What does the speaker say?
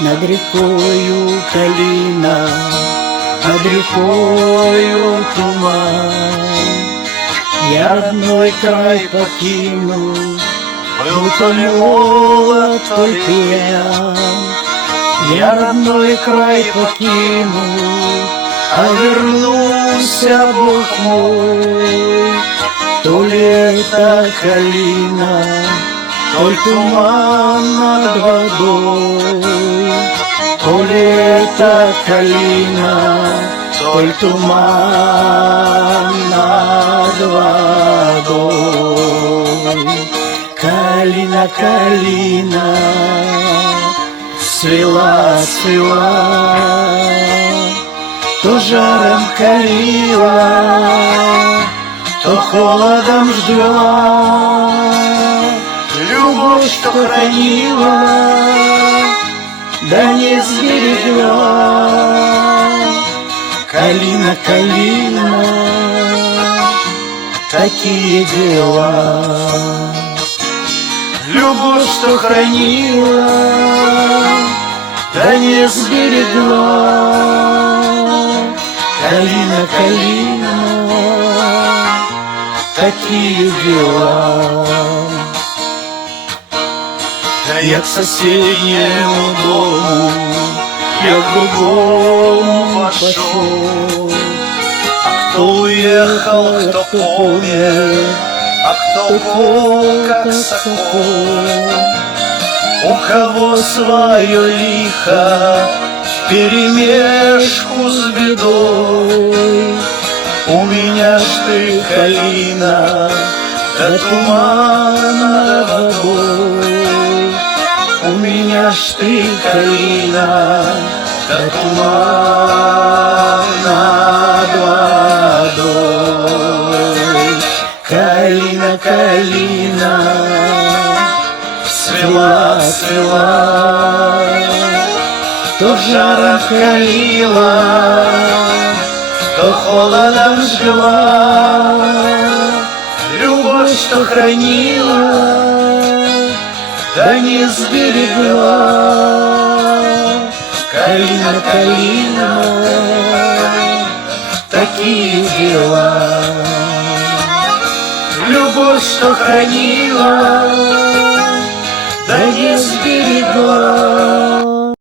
Над рекою калина, над рекою туман. Я родной край покинул, был то ли молод, то ли пьян. Я родной край покинул, а вернулся Бог мой. То ли это калина, то ли туман над водой. То ли это калина, то ли туман над водой. Калина, калина, свела, свела, то жаром калила, то холодом жгла. Любовь, что хранила, да не сберегла. Калина, калина, такие дела. Любовь, что хранила, да не сберегла. Калина, калина, такие дела. Я к соседнему дому, я к другому пошел. А кто уехал, кто помер, а кто пол, как сокол. У кого свое лихо вперемешку с бедой. У меня ж ты, калина, да туман над водой. У меня ж ты, калина, да туман над водой. Калина, калина, свела, свела, то жаром калила, то холодом жгла. Любовь, что хранила, да не сберегла. Калина, калина, такие дела. Любовь, что хранила, да не сберегла.